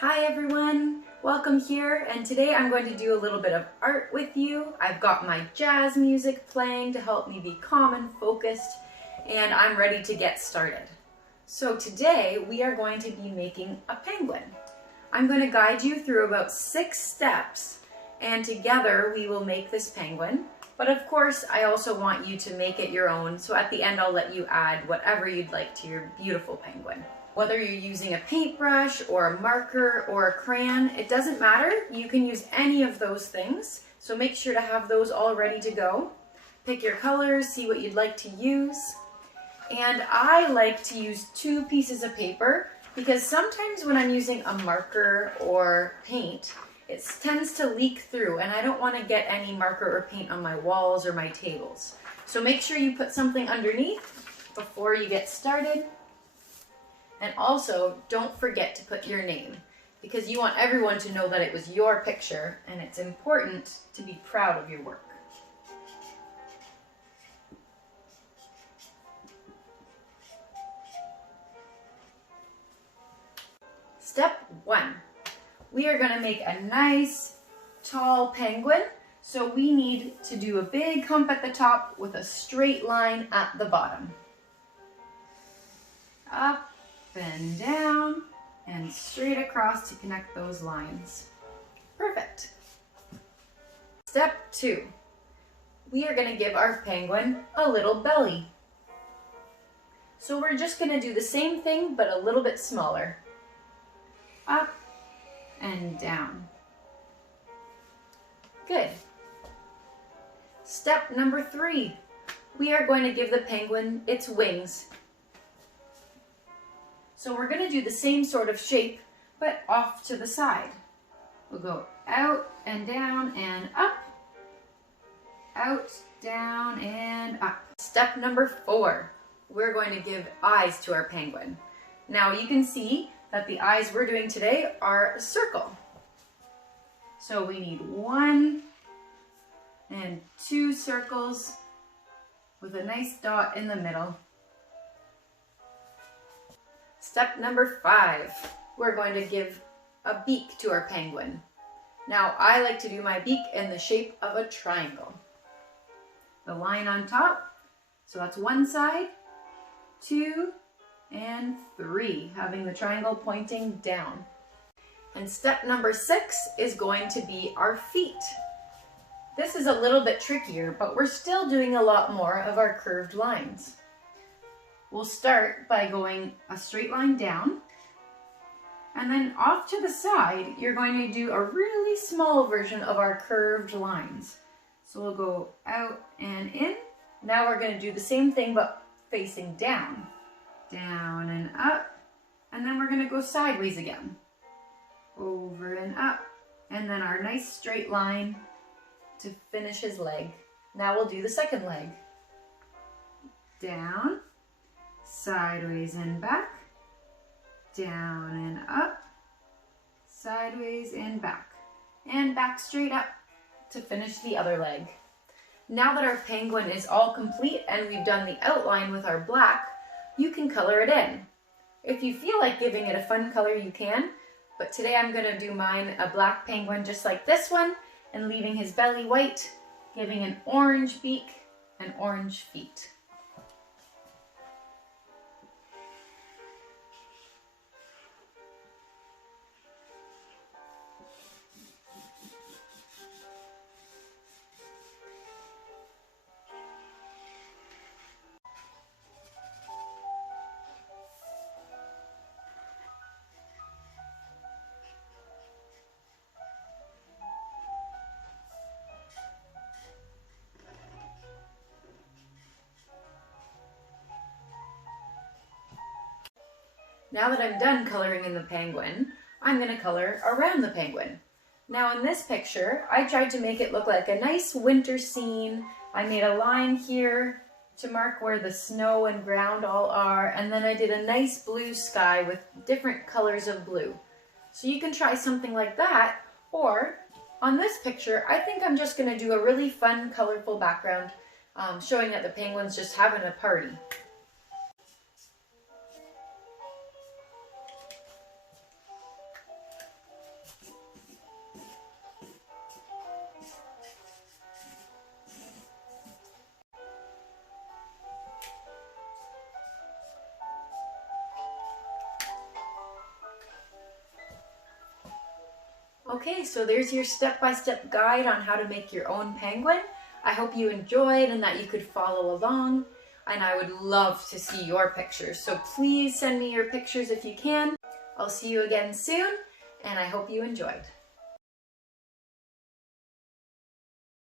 Hi everyone, welcome here, and today I'm going to do a little bit of art with you. I've got my jazz music playing to help me be calm and focused, and I'm ready to get started. So today we are going to be making a penguin. I'm going to guide you through about 6 steps, and together we will make this penguin. But of course, I also want you to make it your own, so at the end I'll let you add whatever you'd like to your beautiful penguin. Whether you're using a paintbrush or a marker or a crayon, it doesn't matter. You can use any of those things. So make sure to have those all ready to go. Pick your colors, see what you'd like to use. And I like to use 2 pieces of paper because sometimes when I'm using a marker or paint, it tends to leak through and I don't want to get any marker or paint on my walls or my tables. So make sure you put something underneath before you get started. And also, don't forget to put your name because you want everyone to know that it was your picture and it's important to be proud of your work. Step 1. We are going to make a nice, tall penguin. So we need to do a big hump at the top with a straight line at the bottom. Up and down and straight across to connect those lines. Perfect. Step 2. We are going to give our penguin a little belly. So we're just going to do the same thing but a little bit smaller. Up and down. Good. Step number 3. We are going to give the penguin its wings. So we're going to do the same sort of shape, but off to the side. We'll go out and down and up, out, down, and up. Step number 4, we're going to give eyes to our penguin. Now you can see that the eyes we're doing today are a circle. So we need 1 and 2 circles with a nice dot in the middle. Step number 5, we're going to give a beak to our penguin. Now I like to do my beak in the shape of a triangle. The line on top, so that's 1 side, 2, and 3, having the triangle pointing down. And step number 6 is going to be our feet. This is a little bit trickier, but we're still doing a lot more of our curved lines. We'll start by going a straight line down, and then off to the side, you're going to do a really small version of our curved lines. So we'll go out and in. Now we're going to do the same thing, but facing down. Down and up, and then we're going to go sideways again. Over and up, and then our nice straight line to finish his leg. Now we'll do the second leg. Down, sideways and back, down and up, sideways and back straight up to finish the other leg. Now that our penguin is all complete and we've done the outline with our black, you can color it in. If you feel like giving it a fun color, you can, but today I'm going to do mine a black penguin just like this one and leaving his belly white, giving an orange beak and orange feet. Now that I'm done coloring in the penguin, I'm going to color around the penguin. Now in this picture, I tried to make it look like a nice winter scene. I made a line here to mark where the snow and ground all are, and then I did a nice blue sky with different colors of blue. So you can try something like that, or on this picture, I think I'm just going to do a really fun, colorful background showing that the penguin's just having a party. Okay, so there's your step-by-step guide on how to make your own penguin. I hope you enjoyed and that you could follow along. And I would love to see your pictures. So please send me your pictures if you can. I'll see you again soon, and I hope you enjoyed.